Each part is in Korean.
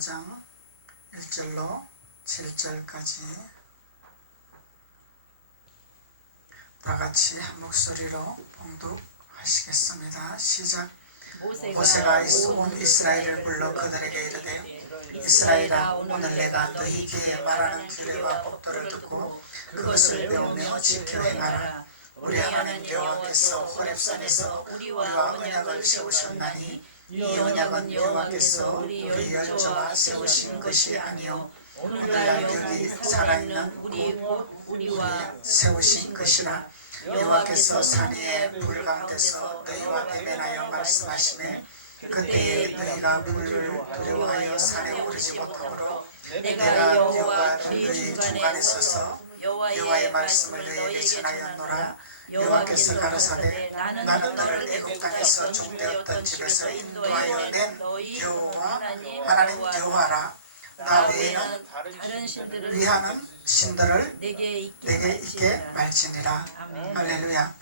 5장 1절로 7절까지 다같이 한 목소리로 봉독하시겠습니다. 시작. 모세가 온 이스라엘을 불러 그들에게 이르되 이스라엘아, 오늘 내가 너희 귀에 말하는 규례와 법도를 듣고 그것을 배우며 지켜 행하라. 우리 하나님 여호와께서 호렙산에서 우리와 언약을 세우셨나니 이 언약은 여호와께서 우리 열조와 세우신 것이 아니요 오늘날 여기 살아있는 우리와 세우신 것이라. 여호와께서 산 위에 불 가운데서 너희와 대면하여 말씀하시매 그때에 너희가 불을 두려워하여 산에 오르지 못하므로 내가 여호와 너희 중간에 서서 여호와의 말씀을 너희에게 전하였노라. 여호와께서 가라사대 나는 너를 애굽 땅에서 종되었던 집에서 인도하여 낸 여호와 하나님 여호와라. 나 외에는 위하는 신들을 내게 있게 말지니라. 할렐루야.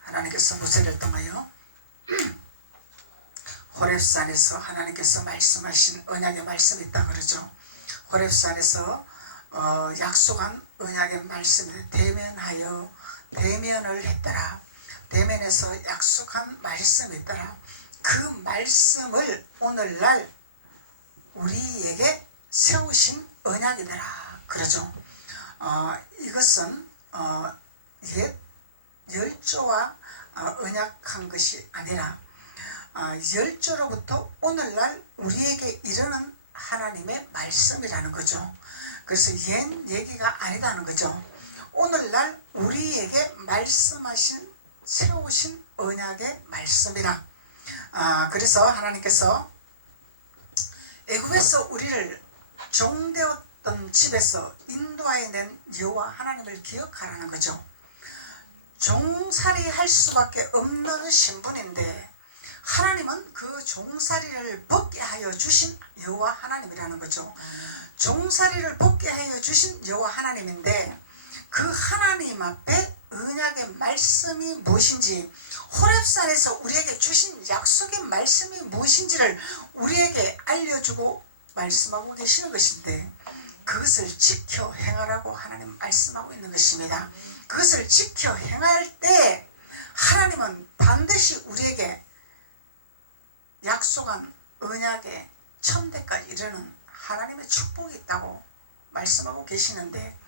하나님께서 모세를 통하여 호렙산에서 하나님께서 말씀하신 언약의 말씀이 있다 그러죠. 호렙산에서 약속한 언약의 말씀에 대면을 했더라. 대면에서 약속한 말씀이 있더라. 그 말씀을 오늘날 우리에게 세우신 언약이더라 그러죠. 이것은 옛 열조와 언약한 것이 아니라 열조로부터 오늘날 우리에게 이르는 하나님의 말씀이라는 거죠. 그래서 옛 얘기가 아니다는 거죠. 오늘날 우리에게 말씀하신 세우신 언약의 말씀이라. 그래서 하나님께서 애굽에서 우리를 종되었던 집에서 인도하여 낸 여호와 하나님을 기억하라는 거죠. 종살이 할 수밖에 없는 신분인데 하나님은 그 종살이를 벗게 하여 주신 여호와 하나님이라는 거죠. 종살이를 벗게 하여 주신 여호와 하나님인데 그 하나님 앞에 언약의 말씀이 무엇인지, 호렙산에서 우리에게 주신 약속의 말씀이 무엇인지를 우리에게 알려주고 말씀하고 계시는 것인데 그것을 지켜 행하라고 하나님 말씀하고 있는 것입니다. 그것을 지켜 행할 때 하나님은 반드시 우리에게 약속한 언약의 천대까지 이르는 하나님의 축복이 있다고 말씀하고 계시는데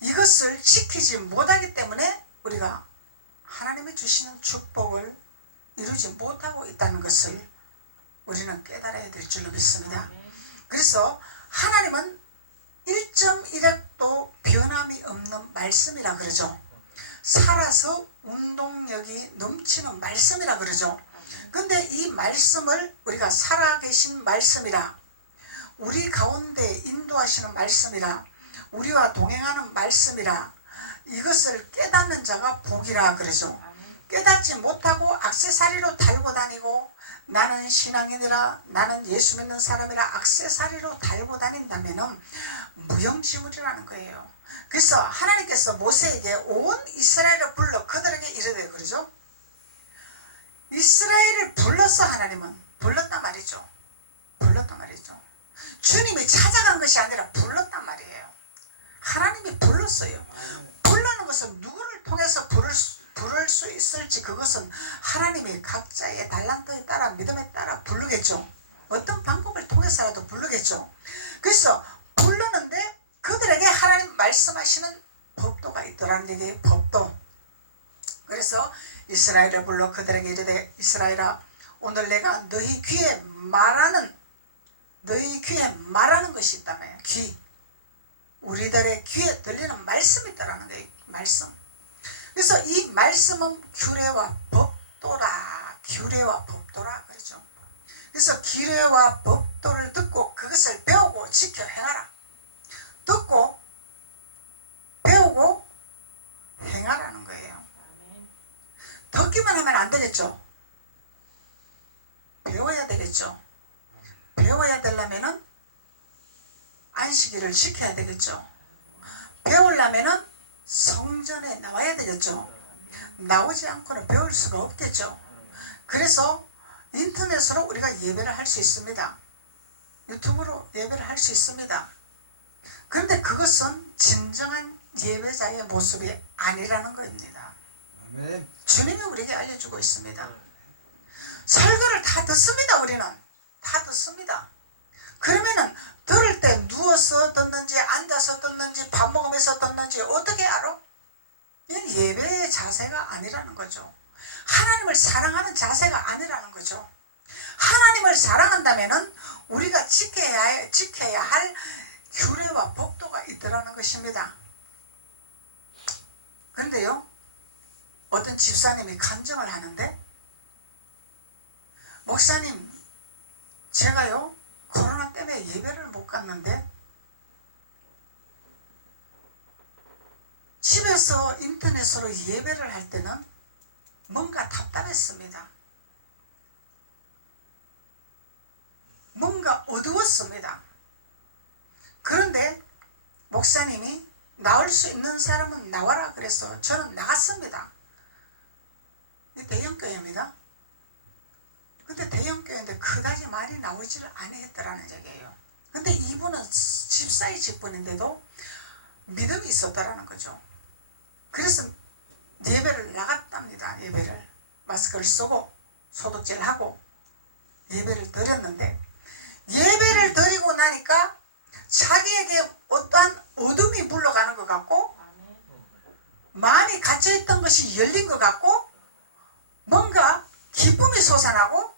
이것을 지키지 못하기 때문에 우리가 하나님이 주시는 축복을 이루지 못하고 있다는 것을 우리는 깨달아야 될 줄로 믿습니다. 그래서 하나님은 1.1핵도 변함이 없는 말씀이라 그러죠. 살아서 운동력이 넘치는 말씀이라 그러죠. 근데 이 말씀을 우리가 살아계신 말씀이라, 우리 가운데 인도하시는 말씀이라, 우리와 동행하는 말씀이라, 이것을 깨닫는 자가 복이라 그러죠. 깨닫지 못하고 액세서리로 달고 다니고 나는 신앙인이라, 나는 예수 믿는 사람이라 액세서리로 달고 다닌다면 무용지물이라는 거예요. 그래서 하나님께서 모세에게 온 이스라엘을 불러 그들에게 이르되 그러죠. 이스라엘을 불러서 하나님은 불렀단 말이죠. 불렀단 말이죠. 주님이 찾아간 것이 아니라 불렀단 말이에요. 하나님이 불렀어요. 부르는 것은 누구를 통해서 부를 수 있을지 그것은 하나님이 각자의 달란트에 따라 믿음에 따라 부르겠죠. 어떤 방법을 통해서라도 부르겠죠. 그래서 부르는데 그들에게 하나님 말씀하시는 법도가 있더라는 얘기예요. 법도. 그래서 이스라엘을 불러 그들에게 이르되 이스라엘아, 오늘 내가 너희 귀에 말하는 것이 있다며. 귀. 우리들의 귀에 들리는 말씀이 있다라는 거예요. 말씀. 그래서 이 말씀은 규례와 법도라. 규례와 법도라 그러죠. 그래서 규례와 법도를 듣고 그것을 배우고 지켜 행하라. 듣고 배우고 행하라는 거예요. 듣기만 하면 안 되겠죠. 배워야 되겠죠. 배워야 되려면은 안식일을 지켜야 되겠죠. 배우려면은 성전에 나와야 되겠죠. 나오지 않고는 배울 수가 없겠죠. 그래서 인터넷으로 우리가 예배를 할 수 있습니다. 유튜브로 예배를 할 수 있습니다. 그런데 그것은 진정한 예배자의 모습이 아니라는 겁니다. 아멘. 주님이 우리에게 알려주고 있습니다. 설교를 다 듣습니다. 우리는 다 듣습니다. 그러면은 들을 때 누워서 듣는지 앉아서 듣는지 밥 먹으면서 듣는지 어떻게 알아? 이건 예배의 자세가 아니라는 거죠. 하나님을 사랑하는 자세가 아니라는 거죠. 하나님을 사랑한다면은 우리가 지켜야 할 규례와 법도가 있더라는 것입니다. 그런데요, 어떤 집사님이 간증을 하는데, 목사님, 제가요 코로나 때문에 예배를 못 갔는데 집에서 인터넷으로 예배를 할 때는 뭔가 답답했습니다. 뭔가 어두웠습니다. 그런데 목사님이 나올 수 있는 사람은 나와라 그래서 저는 나갔습니다. 대형교회입니다. 근데 대형교회인데 그다지 많이 나오지를 않았더라는 얘기예요. 근데 이분은 집사의 직분인데도 믿음이 있었다라는 거죠. 그래서 예배를 나갔답니다. 예배를 마스크를 쓰고 소독제를 하고 예배를 드렸는데, 예배를 드리고 나니까 자기에게 어떠한 어둠이 물러가는 것 같고 마음이 갇혀있던 것이 열린 것 같고 뭔가 기쁨이 솟아나고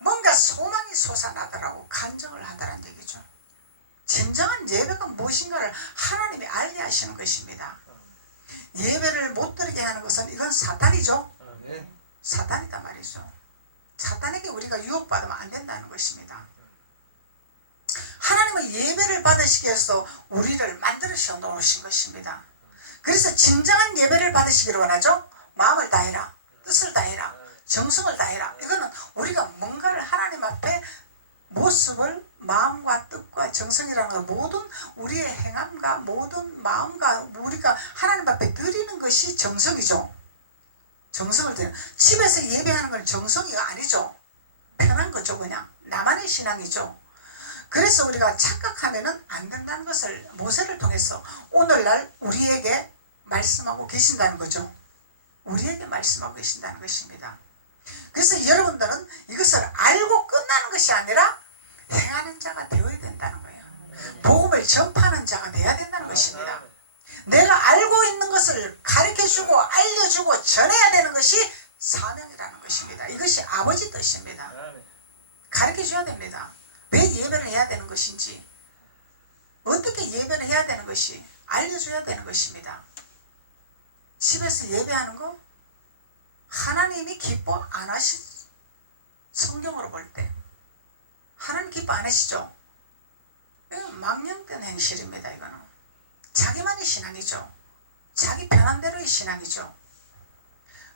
뭔가 소망이 솟아나더라고 간증을 하더란 얘기죠. 진정한 예배가 무엇인가를 하나님이 알게 하시는 것입니다. 예배를 못 드리게 하는 것은 이건 사탄이죠. 사탄이다 말이죠. 사탄에게 우리가 유혹받으면 안 된다는 것입니다. 하나님은 예배를 받으시기 위해서 우리를 만들으셔 놓으신 것입니다. 그래서 진정한 예배를 받으시기를 원하죠. 마음을 다해라, 뜻을 다해라, 정성을 다해라. 이거는 우리가 뭔가를 하나님 앞에 모습을 마음과 뜻과 정성이라는 것, 모든 우리의 행함과 모든 마음과 우리가 하나님 앞에 드리는 것이 정성이죠. 정성을 드려. 집에서 예배하는 건 정성이가 아니죠. 편한 거죠. 그냥 나만의 신앙이죠. 그래서 우리가 착각하면은 안 된다는 것을 모세를 통해서 오늘날 우리에게 말씀하고 계신다는 거죠. 우리에게 말씀하고 계신다는 것입니다. 그래서 여러분들은 이것을 알고 끝나는 것이 아니라 행하는 자가 되어야 된다는 거예요. 복음을 전파하는 자가 되어야 된다는 것입니다. 내가 알고 있는 것을 가르쳐주고 알려주고 전해야 되는 것이 사명이라는 것입니다. 이것이 아버지 뜻입니다. 가르쳐줘야 됩니다. 왜 예배를 해야 되는 것인지, 어떻게 예배를 해야 되는 것이 알려줘야 되는 것입니다. 집에서 예배하는 거 하나님이 기뻐 안 하시, 성경으로 볼 때 하나님 기뻐 안 하시죠. 이건 망령된 행실입니다. 이거는 자기만의 신앙이죠. 자기 편한 대로의 신앙이죠.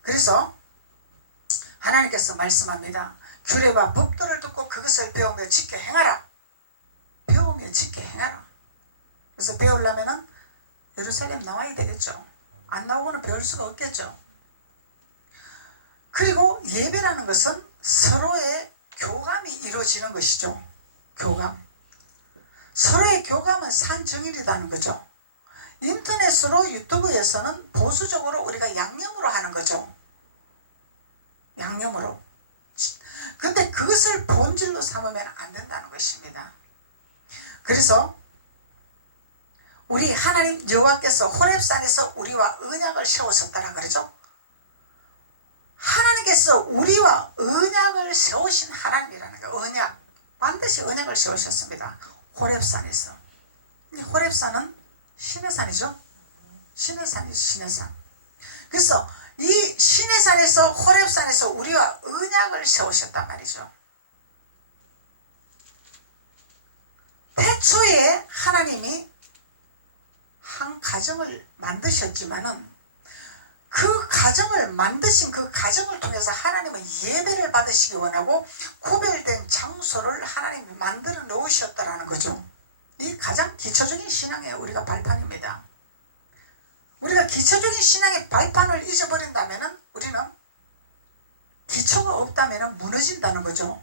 그래서 하나님께서 말씀합니다. 규례와 법도를 듣고 그것을 배우며 지켜 행하라. 배우며 지켜 행하라. 그래서 배우려면은 예루살렘 나와야 되겠죠. 안 나오고는 배울 수가 없겠죠. 그리고 예배라는 것은 서로의 교감이 이루어지는 것이죠. 교감. 서로의 교감은 산정일이라는 거죠. 인터넷으로 유튜브에서는 보수적으로 우리가 양념으로 하는 거죠. 양념으로. 근데 그것을 본질로 삼으면 안 된다는 것입니다. 그래서 우리 하나님 여호와께서 호렙산에서 우리와 언약을 세우셨다라 그러죠. 하나님께서 우리와 언약을 세우신 하나님이라는 거예요. 언약. 반드시 언약을 세우셨습니다. 호렙산에서. 호렙산은 신의 산이죠. 신의 산이죠. 신의 산. 그래서 이 신의 산에서 호렙산에서 우리와 언약을 세우셨단 말이죠. 태초에 하나님이 한 가정을 만드셨지만은 그 가정을 만드신 그 가정을 통해서 하나님은 예배를 받으시기 원하고 구별된 장소를 하나님이 만들어 놓으셨다라는 거죠. 이 가장 기초적인 신앙의 우리가 발판입니다. 우리가 기초적인 신앙의 발판을 잊어버린다면 우리는 기초가 없다면 무너진다는 거죠.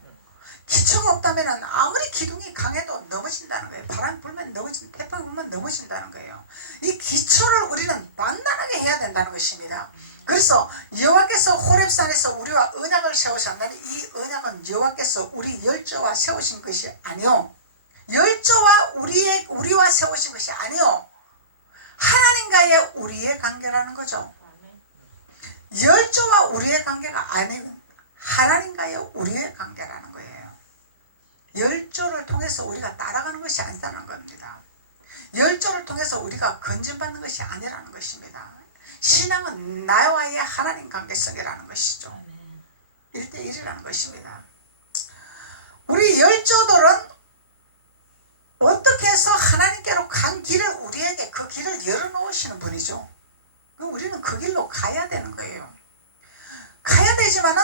기초가 없다면 아무리 기둥이 강해도 넘어진다는 거예요. 이 기초를 우리는 단단하게 해야 된다는 것입니다. 그래서 여호와께서 호렙산에서 우리와 언약을 세우셨나니 이 언약은 여호와께서 우리 열조와 세우신 것이 아니요, 열조와 우리와 세우신 것이 아니요, 하나님과의 우리의 관계라는 거죠. 열조와 우리의 관계가 아니고 하나님과의 우리의 관계라는 거예요. 열조를 통해서 우리가 따라가는 것이 아니라는 겁니다. 열조를 통해서 우리가 건진받는 것이 아니라는 것입니다. 신앙은 나와의 하나님 관계성이라는 것이죠. 1대1이라는 것입니다. 우리 열조들은 어떻게 해서 하나님께로 간 길을 우리에게 그 길을 열어놓으시는 분이죠. 우리는 그 길로 가야 되는 거예요. 가야 되지만은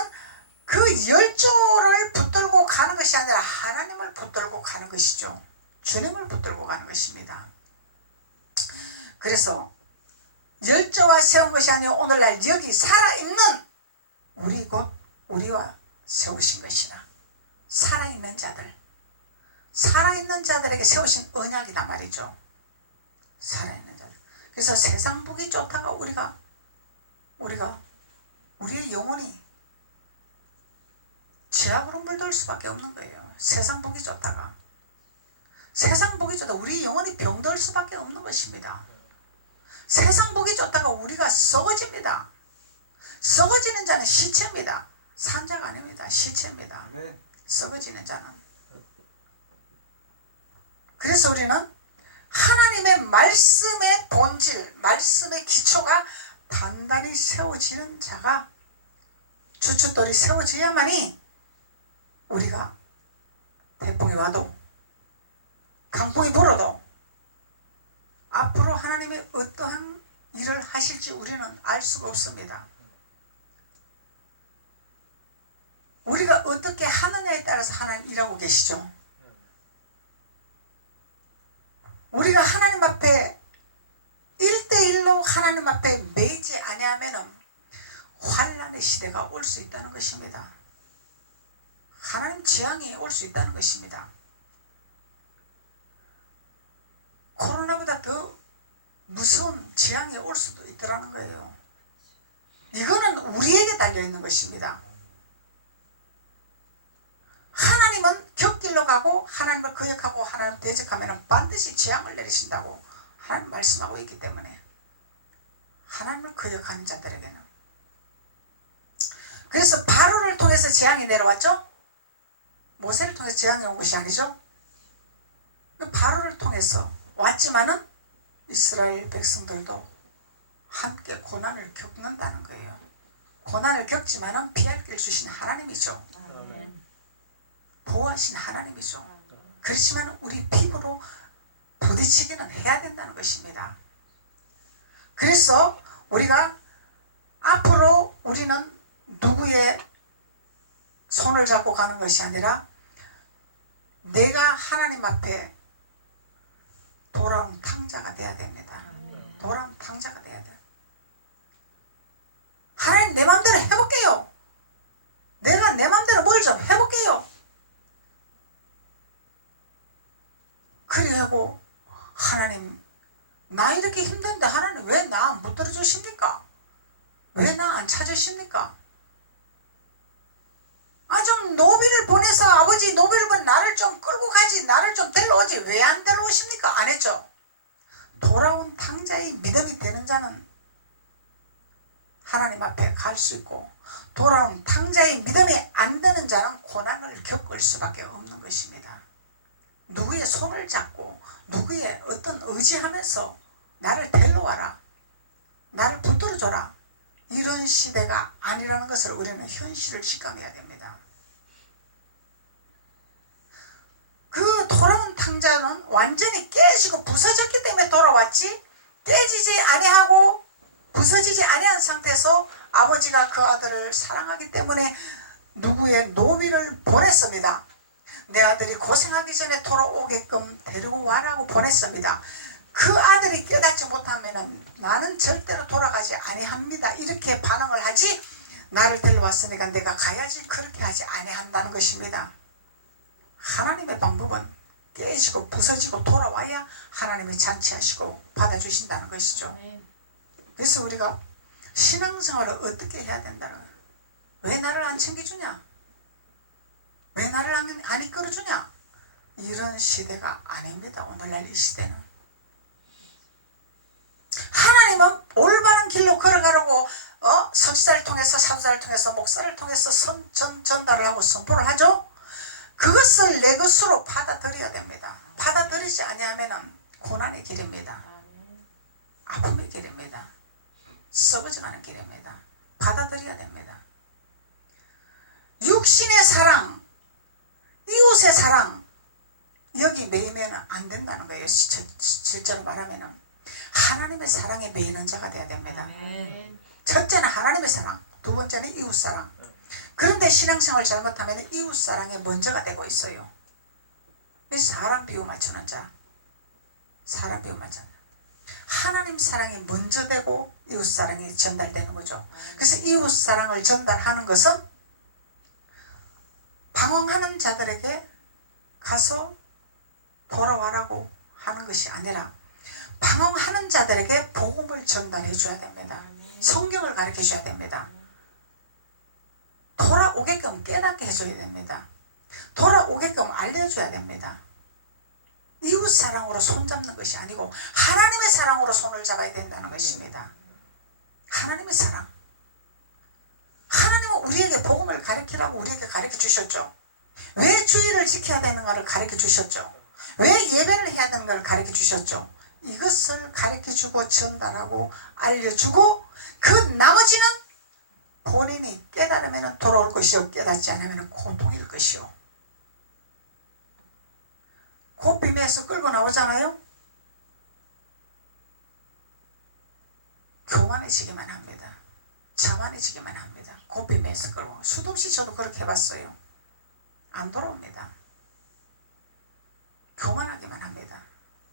그 열조를 붙들고 가는 것이 아니라 하나님을 붙들고 가는 것이죠. 주님을 붙들고 가는 것입니다. 그래서 열조와 세운 것이 아니고 오늘날 여기 살아있는 우리 곧 우리와 세우신 것이라. 살아있는 자들, 살아있는 자들에게 세우신 언약이란 말이죠. 살아있는 자들. 그래서 세상 보기 좋다가 우리가 우리의 영혼이 죄악으로 물들 수밖에 없는 거예요. 세상 보기 좋다가 우리 영혼이 병들 수밖에 없는 것입니다. 세상 보기 좋다가 우리가 썩어집니다. 썩어지는 자는 시체입니다. 산자가 아닙니다. 시체입니다. 썩어지는 자는. 그래서 우리는 하나님의 말씀의 본질, 말씀의 기초가 단단히 세워지는 자가, 주춧돌이 세워져야만이 우리가 태풍이 와도 강풍이 불어도 앞으로 하나님이 어떠한 일을 하실지 우리는 알 수가 없습니다. 우리가 어떻게 하느냐에 따라서 하나님 일하고 계시죠. 우리가 하나님 앞에 1대1로 하나님 앞에 매이지 아니하면 환난의 시대가 올 수 있다는 것입니다. 하나님 재앙이 올 수 있다는 것입니다. 코로나보다 더 무서운 재앙이 올 수도 있더라는 거예요. 이거는 우리에게 달려있는 것입니다. 하나님은 곁길로 가고 하나님을 거역하고 하나님을 대적하면 반드시 재앙을 내리신다고 하나님 말씀하고 있기 때문에 하나님을 거역하는 자들에게는. 그래서 바로를 통해서 재앙이 내려왔죠. 모세를 통해서 재앙이 온 것이 아니죠. 바로를 통해서 왔지만은 이스라엘 백성들도 함께 고난을 겪는다는 거예요. 고난을 겪지만은 피할 길 주신 하나님이죠. 보호하신 하나님이죠. 그렇지만 우리 피부로 부딪히기는 해야 된다는 것입니다. 그래서 우리가 앞으로 우리는 누구의 손을 잡고 가는 것이 아니라 내가 하나님 앞에 돌아온 탕자가 돼야 됩니다. 돌아온 탕자가 돼야 돼요. 하나님 내 마음대로 해볼게요. 내가 내 마음대로 뭘 좀 해볼게요. 그리고 하나님 나 이렇게 힘든데 하나님 왜 나 안 붙들어 주십니까? 왜 나 안 찾으십니까? 좀 노비를 보내서 아버지 노비를 보내 나를 좀 끌고 가지, 나를 좀 데려오지 왜 안 데려오십니까? 안 했죠. 돌아온 탕자의 믿음이 되는 자는 하나님 앞에 갈 수 있고, 돌아온 탕자의 믿음이 안 되는 자는 고난을 겪을 수밖에 없는 것입니다. 누구의 손을 잡고 누구의 어떤 의지하면서 나를 데려와라, 나를 붙들어줘라, 이런 시대가 아니라는 것을 우리는 현실을 직감해야 됩니다. 그 돌아온 탕자는 완전히 깨지고 부서졌기 때문에 돌아왔지, 깨지지 아니하고 부서지지 아니한 상태에서 아버지가 그 아들을 사랑하기 때문에 누구의 노비를 보냈습니다. 내 아들이 고생하기 전에 돌아오게끔 데리고 와라고 보냈습니다. 그 아들이 깨닫지 못하면 나는 절대로 돌아가지 아니합니다, 이렇게 반응을 하지, 나를 데려왔으니까 내가 가야지, 그렇게 하지 아니한다는 것입니다. 하나님의 방법은 깨지고 부서지고 돌아와야 하나님이 잔치하시고 받아주신다는 것이죠. 그래서 우리가 신앙생활을 어떻게 해야 된다는 거예요. 왜 나를 안 챙겨주냐? 왜 나를 안 이끌어주냐? 이런 시대가 아닙니다. 오늘날 이 시대는. 하나님은 올바른 길로 걸어가라고 선지자를 통해서 사도자를 통해서 목사를 통해서 전달을 하고 선포를 하죠. 그것을 내 것으로 받아들여야 됩니다. 받아들이지 아니하면 고난의 길입니다. 아픔의 길입니다. 썩어져가는 길입니다. 받아들여야 됩니다. 육신의 사랑, 이웃의 사랑, 여기 매이면 안 된다는 거예요. 실제로 말하면 하나님의 사랑에 매이는 자가 돼야 됩니다. 첫째는 하나님의 사랑, 두 번째는 이웃 사랑. 그런데 신앙생활 잘못하면 이웃 사랑에 먼저가 되고 있어요. 사람 비유 맞추는 자, 사람 비유 맞추는 자. 하나님 사랑이 먼저 되고 이웃 사랑이 전달되는 거죠. 그래서 이웃 사랑을 전달하는 것은 방황하는 자들에게 가서 돌아와라고 하는 것이 아니라 방황하는 자들에게 복음을 전달해 줘야 됩니다. 성경을 가르쳐 줘야 됩니다. 돌아오게끔 깨닫게 해줘야 됩니다. 돌아오게끔 알려줘야 됩니다. 이웃 사랑으로 손잡는 것이 아니고 하나님의 사랑으로 손을 잡아야 된다는 것입니다. 하나님의 사랑. 하나님은 우리에게 복음을 가르치라고 우리에게 가르쳐 주셨죠. 왜 주의를 지켜야 되는가를 가르쳐 주셨죠. 왜 예배를 해야 되는가를 가르쳐 주셨죠. 이것을 가르쳐 주고 전달하고 알려주고 그 나머지는 본인이 깨달으면 돌아올 것이요 깨닫지 않으면 고통일 것이요. 고비매에서 끌고 나오잖아요. 교만해지기만 합니다. 자만해지기만 합니다. 고비매에서 끌고 수없이 저도 그렇게 해봤어요. 안 돌아옵니다. 교만하기만 합니다.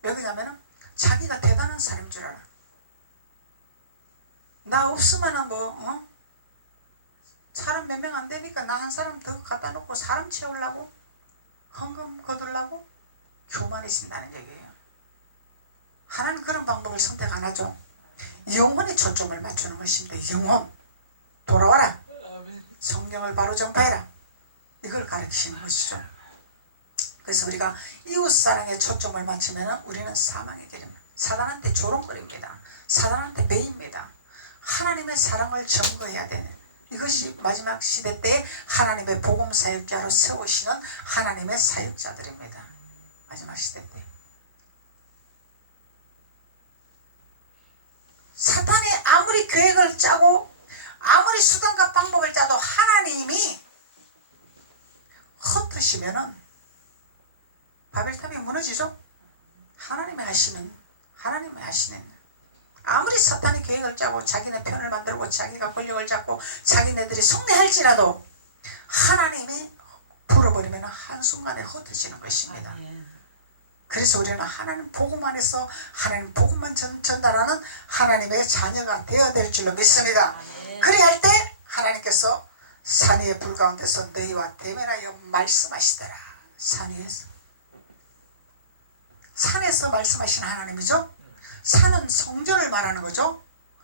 왜 그러냐면 자기가 대단한 사람인 줄 알아. 나 없으면은 사람 몇 명 안 되니까 나 한 사람 더 갖다 놓고 사람 채우려고 헌금 거두려고 교만해진다는 얘기예요. 하나는 그런 방법을 선택 안 하죠. 영혼에 초점을 맞추는 것입니다. 영혼 돌아와라. 성경을 바로 전파해라. 이걸 가르치는 것이죠. 그래서 우리가 이웃사랑에 초점을 맞추면 우리는 사망의 길입니다. 사단한테 조롱거립니다. 사단한테 매입니다. 하나님의 사랑을 증거해야 되는 이것이 마지막 시대 때 하나님의 복음 사역자로 세우시는 하나님의 사역자들입니다. 마지막 시대 때. 사탄이 아무리 계획을 짜고 아무리 수단과 방법을 짜도 하나님이 헛으시면은 바벨탑이 무너지죠. 하나님이 하시는 아무리 사탄이 계획을 짜고 자기네 편을 만들고 자기가 권력을 잡고 자기네들이 승리할지라도 하나님이 풀어버리면 한순간에 흩어지는 것입니다. 그래서 우리는 하나님 복음 안에서 하나님 복음만 전달하는 하나님의 자녀가 되어야 될 줄로 믿습니다. 그래야 할 때 하나님께서 산 위의 불 가운데서 너희와 대면하여 말씀하시더라. 산에서 말씀하신 하나님이죠. 산은 성전을 말하는 거죠.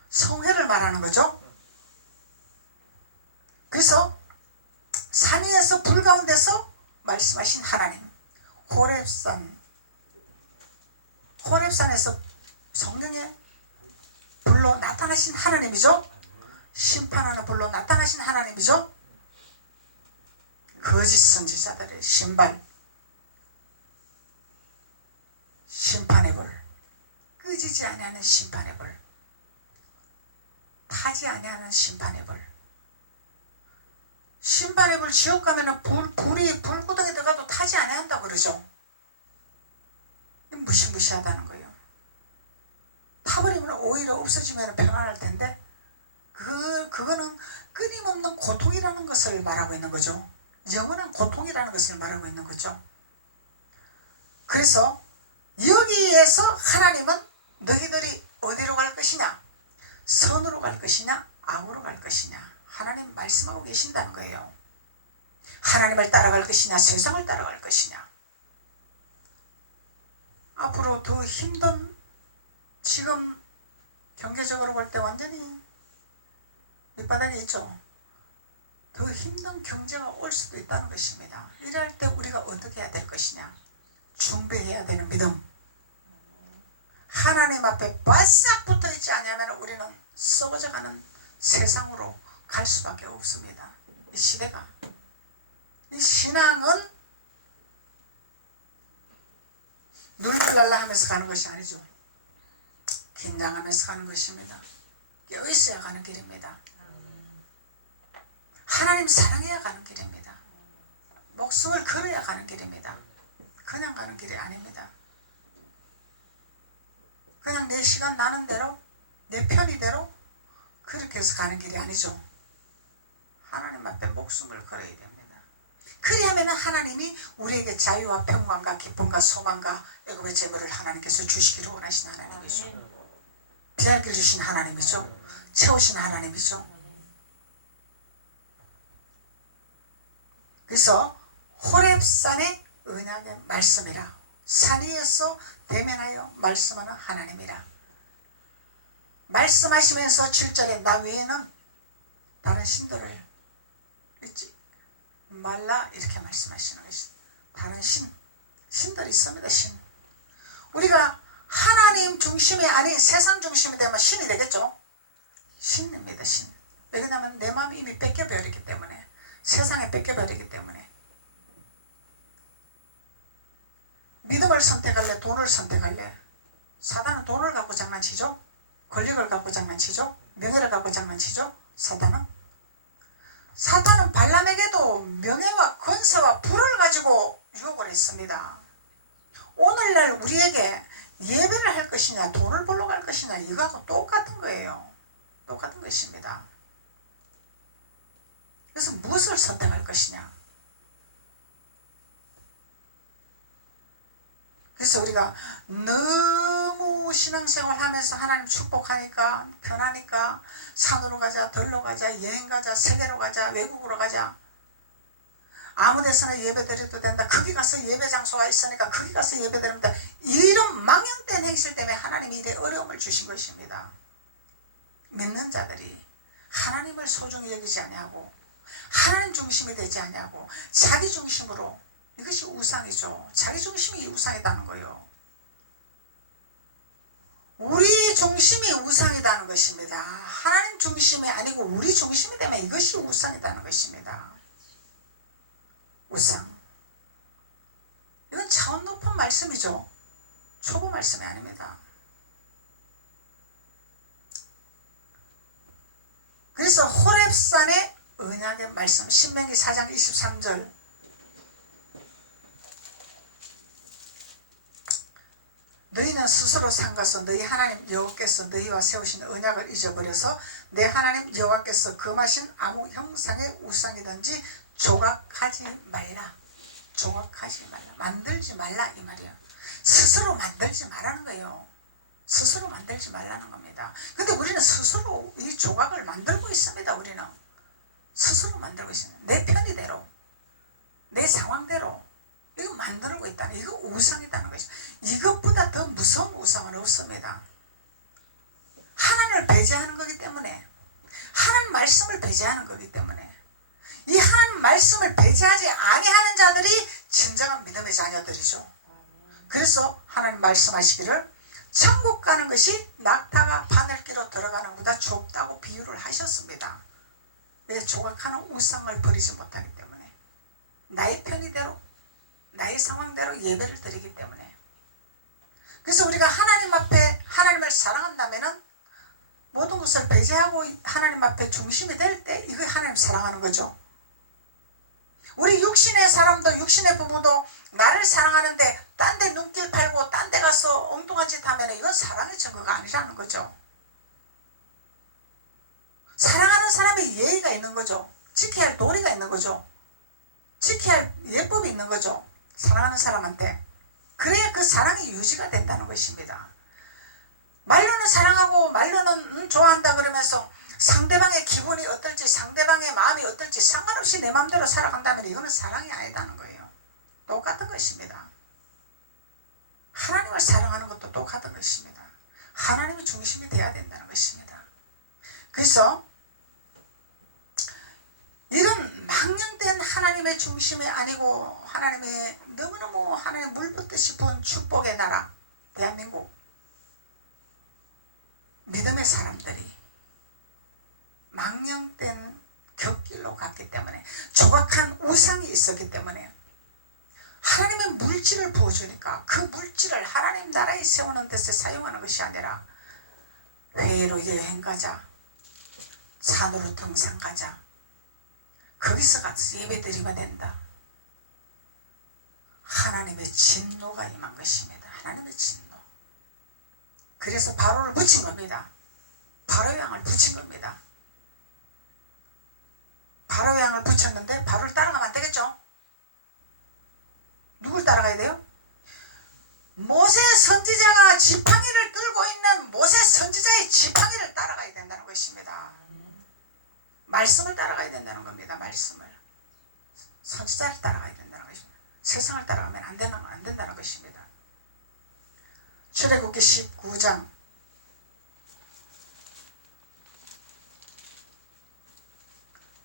성회를 말하는 거죠. 그래서 산 위에서 불 가운데서 말씀하신 하나님. 호렙산에서 성경에 불로 나타나신 하나님이죠. 심판하는 불로 나타나신 하나님이죠. 거짓 선지자들의 신발, 심판의 불, 끄지지 아니하는 심판의 불, 타지 아니하는 심판의 불. 심판의 불 지옥 가면은 불이 불구덩이 들어가도 타지 아니한다고 그러죠. 무시무시하다는 거예요. 타버리면 오히려 없어지면 편안할 텐데 그거는 끊임없는 고통이라는 것을 말하고 있는 거죠. 영원한 고통이라는 것을 말하고 있는 거죠. 그래서 여기에서 하나님은 너희들이 어디로 갈 것이냐, 선으로 갈 것이냐, 악으로 갈 것이냐, 하나님 말씀하고 계신다는 거예요. 하나님을 따라갈 것이냐, 세상을 따라갈 것이냐. 또 더 힘든, 지금 경제적으로 볼 때 완전히 밑바닥에 있죠. 더 힘든 경제가 올 수도 있다는 것입니다. 이럴 때 우리가 어떻게 해야 될 것이냐? 준비해야 되는 믿음. 하나님 앞에 바싹 붙어있지 않으면 우리는 썩어져가는 세상으로 갈 수밖에 없습니다. 이 시대가. 이 신앙은 눌러달라 하면서 가는 것이 아니죠. 긴장하면서 가는 것입니다. 깨어있어야 가는 길입니다. 하나님 사랑해야 가는 길입니다. 목숨을 걸어야 가는 길입니다. 그냥 가는 길이 아닙니다. 그냥 내 시간 나는 대로, 내 편의대로 그렇게 해서 가는 길이 아니죠. 하나님 앞에 목숨을 걸어야 됩니다. 그리하면 하나님이 우리에게 자유와 평강과 기쁨과 소망과 애굽의 재물을 하나님께서 주시기를 원하시는 하나님이죠. 비알길 주신 하나님이죠. 채우신 하나님이죠. 그래서 호렙산의 언약의 말씀이라, 산 위에서 대면하여 말씀하는 하나님이라. 말씀하시면서 7절에 나 외에는 다른 신들을 잊지 말라 이렇게 말씀하시는 것입니다. 다른 신들이 있습니다. 신. 우리가 하나님 중심이 아닌 세상 중심이 되면 신이 되겠죠. 신입니다. 신. 왜냐하면 내 마음이 이미 뺏겨버리기 때문에, 세상에 뺏겨버리기 때문에. 믿음을 선택할래? 돈을 선택할래? 사단은 돈을 갖고 장난치죠. 권력을 갖고 장난치죠. 명예를 갖고 장난치죠. 사단은 발람에게도 명예와 권세와 부를 가지고 유혹을 했습니다. 오늘날 우리에게 예배를 할 것이냐, 돈을 벌러 갈 것이냐, 이거하고 똑같은 거예요. 똑같은 것입니다. 그래서 무엇을 선택할 것이냐. 그래서 우리가 너무 신앙생활 하면서 하나님 축복하니까, 편하니까, 산으로 가자, 들로 가자, 여행 가자, 세계로 가자, 외국으로 가자, 아무 데서나 예배 드려도 된다, 거기 가서 예배 장소가 있으니까 거기 가서 예배 드립니다, 이런 망령된 행실 때문에 하나님이 이래 어려움을 주신 것입니다. 믿는 자들이 하나님을 소중히 여기지 아니하고 하나님 중심이 되지 아니하고 자기 중심으로, 이것이 우상이죠. 자기 중심이 우상이라는 거예요. 우리 중심이 우상이라는 것입니다. 하나님 중심이 아니고 우리 중심이 되면 이것이 우상이라는 것입니다. 우상. 이건 차원 높은 말씀이죠. 초보 말씀이 아닙니다. 그래서 호렙산의 언약의 말씀, 신명기 4장 23절, 너희는 스스로 삼가서 너희 하나님 여호와께서 너희와 세우신 언약을 잊어버려서 내 하나님 여호와께서 금하신 아무 형상의 우상이든지 조각하지 말라. 조각하지 말라. 만들지 말라 이 말이에요. 스스로 만들지 말라는 거예요. 스스로 만들지 말라는 겁니다. 근데 우리는 스스로 이 조각을 만들고 있습니다. 우리는 스스로 만들고 있습니다. 내 편의대로, 내 상황대로 이거 만들고 있다는, 이거 우상이라는 것이죠. 이것보다 더 무서운 우상은 없습니다. 하나님을 배제하는 거기 때문에, 하나님 말씀을 배제하는 거기 때문에, 이 하나님 말씀을 배제하지 아니하는 자들이 진정한 믿음의 자녀들이죠. 그래서 하나님 말씀하시기를 천국 가는 것이 낙타가 바늘기로 들어가는 것보다 좁다고 비유를 하셨습니다. 왜? 조각하는 우상을 버리지 못하기 때문에, 나의 편의대로, 나의 상황대로 예배를 드리기 때문에. 그래서 우리가 하나님 앞에 하나님을 사랑한다면 모든 것을 배제하고 하나님 앞에 중심이 될 때 이거 하나님 사랑하는 거죠. 우리 육신의 사람도, 육신의 부모도 나를 사랑하는데 딴 데 눈길 팔고 딴 데 가서 엉뚱한 짓 하면 이건 사랑의 증거가 아니라는 거죠. 사랑하는 사람이 예의가 있는 거죠. 지켜야 할 도리가 있는 거죠. 지켜야 할 예법이 있는 거죠. 사랑하는 사람한테. 그래야 그 사랑이 유지가 된다는 것입니다. 말로는 사랑하고 말로는 좋아한다 그러면서 상대방의 기분이 어떨지, 상대방의 마음이 어떨지 상관없이 내 마음대로 살아간다면 이거는 사랑이 아니다는 거예요. 똑같은 것입니다. 하나님을 사랑하는 것도 똑똑하던 것입니다. 하나님의 중심이 되어야 된다는 것입니다. 그래서 이런 망령된 하나님의 중심이 아니고 하나님의 너무너무 하나님 물붓듯이 본 축복의 나라 대한민국 믿음의 사람들이 망령된 곁길로 갔기 때문에 조각한 우상이 있었기 때문에 하나님의 물질을 부어주니까 그 물질을 하나님 나라에 세우는 데서 사용하는 것이 아니라 회의로 여행 가자, 산으로 등산 가자, 거기서 가서 예배 드리면 된다. 하나님의 진노가 임한 것입니다. 하나님의 진노. 그래서 바로를 붙인 겁니다. 바로의 왕을 붙인 겁니다. 바로의 왕을 붙였는데 바로를 따라가면 안 되겠죠? 누굴 따라가야 돼요? 모세 선지자가 지팡이를 들고 있는 모세 선지자의 지팡이를 따라가야 된다는 것입니다. 말씀을 따라가야 된다는 겁니다. 말씀을. 선지자를 따라가야 된다는 것입니다. 세상을 따라가면 안 된다는 것입니다. 출애굽기 19장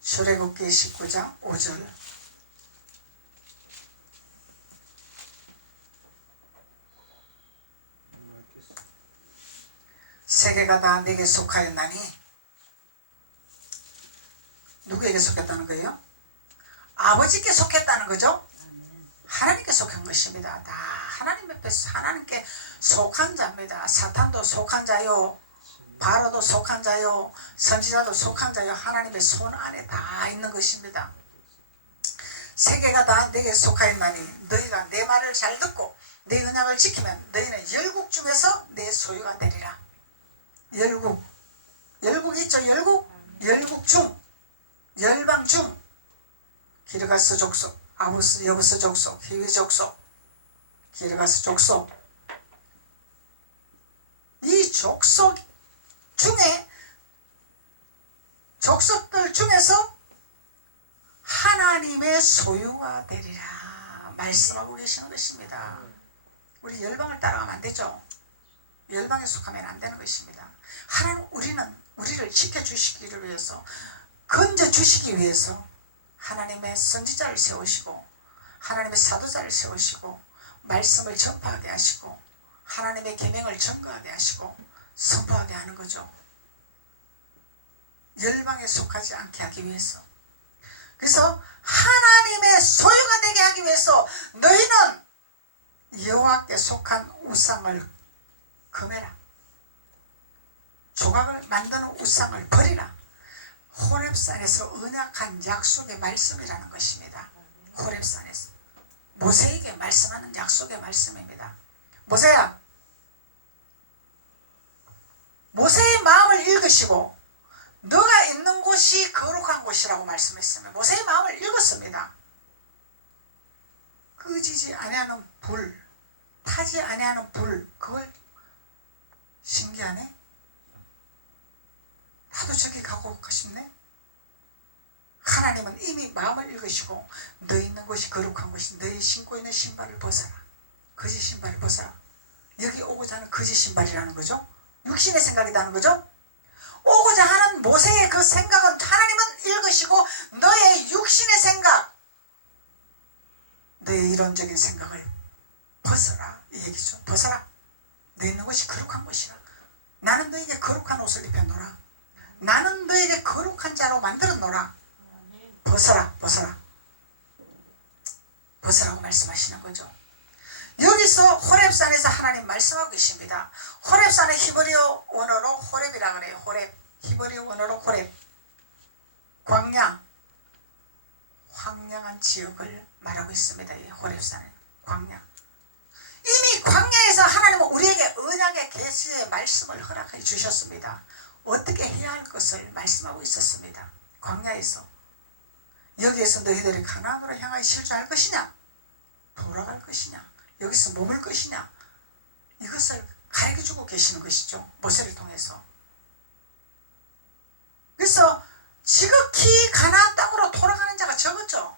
출애굽기 19장 5절 세계가 다 내게 속하였나니 누구에게 속했다는 거예요? 아버지께 속했다는 거죠? 하나님께 속한 것입니다. 다 하나님 앞에서 하나님께 속한 자입니다. 사탄도 속한 자요, 바로도 속한 자요, 선지자도 속한 자요, 하나님의 손 안에 다 있는 것입니다. 세계가 다 내게 속하였나니 너희가 내 말을 잘 듣고 내 언약을 지키면 너희는 열국 중에서 내 소유가 되리라. 열국 있죠? 열국 중, 열방 중, 기르가스 족속, 아부스 여부스 족속, 히위 족속, 기르가스 족속, 이 족속 중에 족속들 중에서 하나님의 소유가 되리라 말씀하고 계시는 것입니다. 우리 열방을 따라가면 안 되죠. 열방에 속하면 안 되는 것입니다. 하나님 우리를 지켜주시기를 위해서, 건져주시기 위해서 하나님의 선지자를 세우시고 하나님의 사도자를 세우시고 말씀을 전파하게 하시고 하나님의 계명을 증거하게 하시고 선포하게 하는 거죠. 열방에 속하지 않게 하기 위해서. 그래서 하나님의 소유가 되게 하기 위해서 너희는 여호와께 속한 우상을 금해라. 조각을 만드는 우상을 버리라. 호렙산에서 언약한 약속의 말씀이라는 것입니다. 호렙산에서 모세에게 말씀하는 약속의 말씀입니다. 모세야, 모세의 마음을 읽으시고 너가 있는 곳이 거룩한 곳이라고 말씀했으면 모세의 마음을 읽었습니다. 끄지지 아니하는 불, 타지 아니하는 불, 그걸 신기하네. 나도 저기 가고 싶네. 하나님은 이미 마음을 읽으시고 너 있는 곳이 거룩한 곳이 너희 신고 있는 신발을 벗어라. 거짓 신발을 벗어라. 여기 오고자 하는 거짓 신발이라는 거죠. 육신의 생각이라는 거죠. 오고자 하는 모세의 그 생각은 하나님은 읽으시고 너의 육신의 생각, 너의 이론적인 생각을 벗어라 이 얘기죠. 벗어라. 너 있는 곳이 거룩한 곳이라. 나는 너에게 거룩한 옷을 입혀놓으라. 나는 너에게 거룩한 자로 만들어놓으라. 벗어라, 벗어라. 벗으라고 말씀하시는 거죠. 여기서 호렙산에서 하나님 말씀하고 계십니다. 호렙산의 히브리어 원어로 호렙이라 그래요. 호렙. 히브리어 원어로 호렙. 광야. 황량한 지역을 말하고 있습니다. 이 호렙산은 광야. 이미 광야에서 하나님은 우리에게 언약의 계시의 말씀을 허락해 주셨습니다. 어떻게 해야 할 것을 말씀하고 있었습니다. 광야에서. 여기에서 너희들이 가나안으로 향하여 실주할 것이냐, 돌아갈 것이냐, 여기서 머물 것이냐, 이것을 가르쳐주고 계시는 것이죠. 모세를 통해서. 그래서 지극히 가나안 땅으로 돌아가는 자가 적었죠.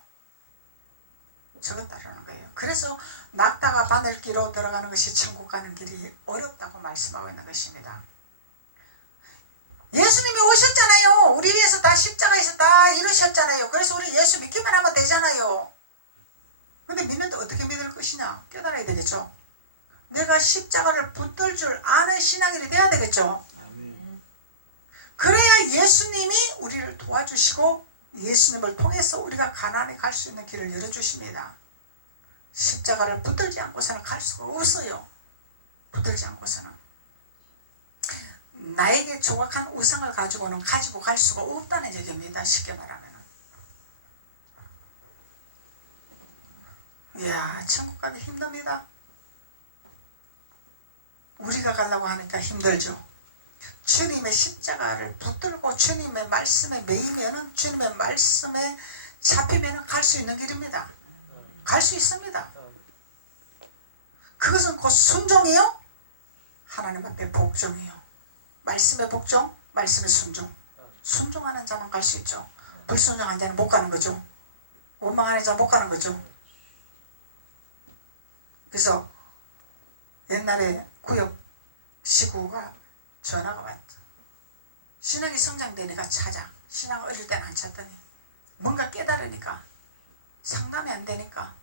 적었다라는 거예요. 그래서 낙타가 바늘기로 들어가는 것이 천국 가는 길이 어렵다고 말씀하고 있는 것입니다. 예수님이 오셨잖아요. 우리 위해서 다 십자가에서 다 이루셨잖아요. 그래서 우리 예수 믿기만 하면 되잖아요. 근데 믿는데 어떻게 믿을 것이냐? 깨달아야 되겠죠. 내가 십자가를 붙들 줄 아는 신앙인이 돼야 되겠죠. 그래야 예수님이 우리를 도와주시고 예수님을 통해서 우리가 가나안에 갈 수 있는 길을 열어주십니다. 십자가를 붙들지 않고서는 갈 수가 없어요. 붙들지 않고서는. 나에게 조각한 우상을 가지고는 가지고 갈 수가 없다는 얘기입니다. 쉽게 말하면. 이야, 천국 가기 힘듭니다. 우리가 가려고 하니까 힘들죠. 주님의 십자가를 붙들고 주님의 말씀에 매이면은, 주님의 말씀에 잡히면은 갈 수 있는 길입니다. 갈 수 있습니다. 그것은 곧 순종이요, 하나님 앞에 복종이요. 말씀의 복종, 말씀의 순종. 순종하는 자만 갈 수 있죠. 불순종한 자는 못 가는 거죠. 원망하는 자는 못 가는 거죠. 그래서 옛날에 구역 시구가 전화가 왔죠. 신앙이 성장되니까 찾아. 신앙 어릴 때는 안 찾더니 뭔가 깨달으니까, 상담이 안 되니까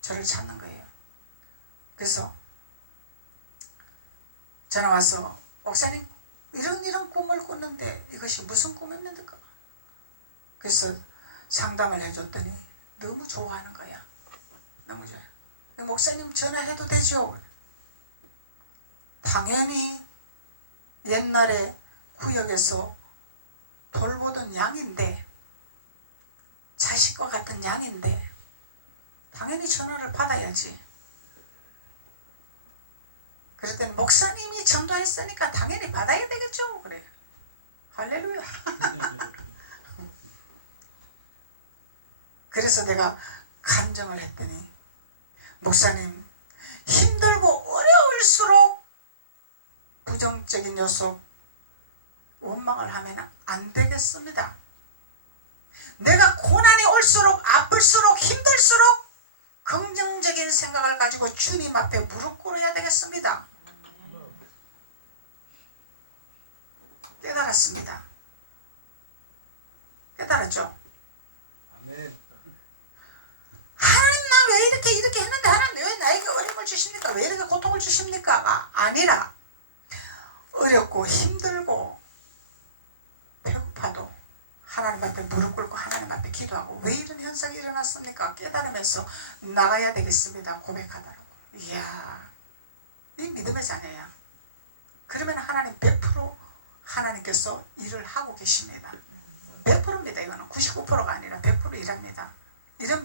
저를 찾는 거예요. 그래서 전화 와서, 목사님 이런 꿈을 꿨는데 이것이 무슨 꿈입니까? 그래서 상담을 해줬더니 너무 좋아하는 거야. 너무 좋아요. 목사님 전화해도 되죠? 당연히 옛날에 구역에서 돌보던 양인데, 자식과 같은 양인데 당연히 전화를 받아야지. 그랬더니 목사님이 전도했으니까 당연히 받아야 되겠죠. 그래. 할렐루야. 그래서 내가 간증을 했더니, 목사님 힘들고 어려울수록 부정적인 요소, 원망을 하면 안 되겠습니다. 내가 고난이 올수록, 아플수록, 힘들수록 긍정적인 생각을 가지고 주님 앞에 무릎 꿇어야 되겠습니다. 깨달았습니다. 깨달았죠? 하나님, 나 왜 이렇게 했는데 하나님 왜 나에게 어려움을 주십니까? 왜 이렇게 고통을 주십니까?가 아니라, 어렵고 힘들고 배고파도 하나님 앞에 무릎 꿇고 하나님 앞에 기도하고, 왜 이런 현상이 일어났습니까? 깨달으면서 나가야 되겠습니다. 고백하더라고. 이야, 이 믿음의 자녀야. 그러면 하나님 100% 하나님께서 일을 하고 계십니다. 100%입니다. 이거는 99%가 아니라 100% 일합니다.